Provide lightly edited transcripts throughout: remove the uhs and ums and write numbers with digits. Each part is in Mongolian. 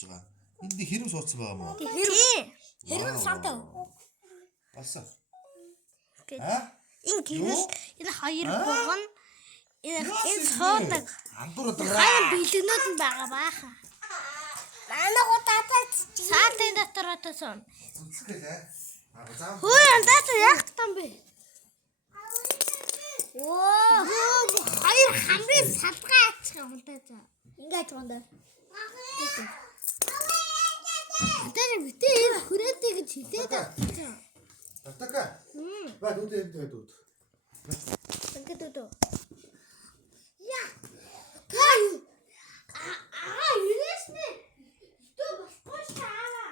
суудж байгаа. Энд хэрэв суудсан байгаа мó? Хэрэв саатаа. Басаа. Энэ гэрэл энэ хоёр буган энэ суудаг. Андуур Хоёр бэлгнүүд нь байгаа бааха. Манай гутаатай Саатын дотор отосон. Заам. Хөөе андаас яг том бэ. Оо, хоёр хамгийн садгаа аачих юм даа. ингэж гондоо. Тэр битээ энэ хүрээтэй гэж хэлээд байгаа. Татака. Ба дүүд энэ дүүд. Ингээд дөө. Яа. Юуэсне? Дөө болохгүй шаава.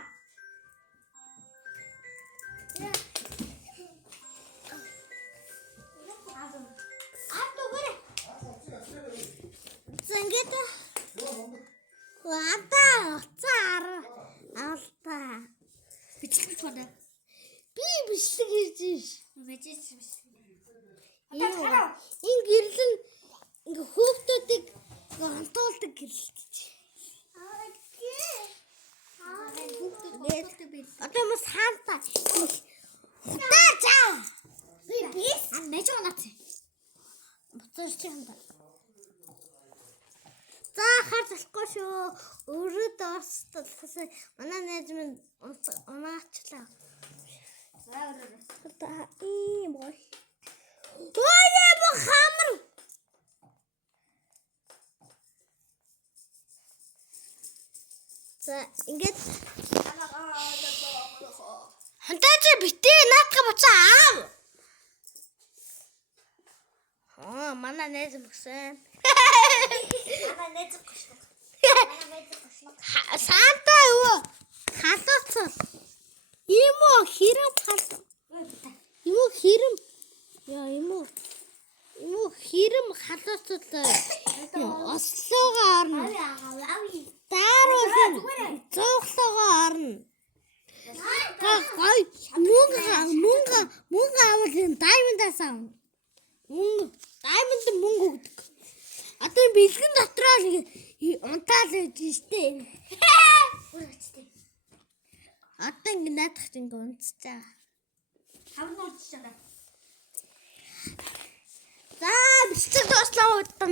Зангид цаар алта бичлэг байна. Би бичлэг хийж ш. Энэ гэрэл нь ингээ хүүхдүүдийг онтуулдаг гэрэл гэж. Одоо мас хаанта. Хутаа жаа. Би нэж онооч. Буцаж чамда. За харахгүй шүү. Өрөөд орстолсоо манай найз минь унаачлаа. За өрөө. За ийм бой. Ой бо хамар. За ингээд хантаач битээ наатга буцаа аав. Манай найз мөсөн. Манай нэз гошлоо. Санта юу? Халууцсан. Ийм үү хэрэм халуу. Юу хэрэм? Яа ийм үү? Ийм үү хэрэм халууцлаа. Ослоогоо орно. Дааруулна. Зууглоогоо орно. Гой мөнгө авал даймондаас авна. Даймонд мөнгө өгдөг. Одоо бэлгэн дотроо унтаал гэж штэ. Одоо ингэ наадах чинь унтцаа. Хавнууд чана. За бичлэг дуслаа удаа.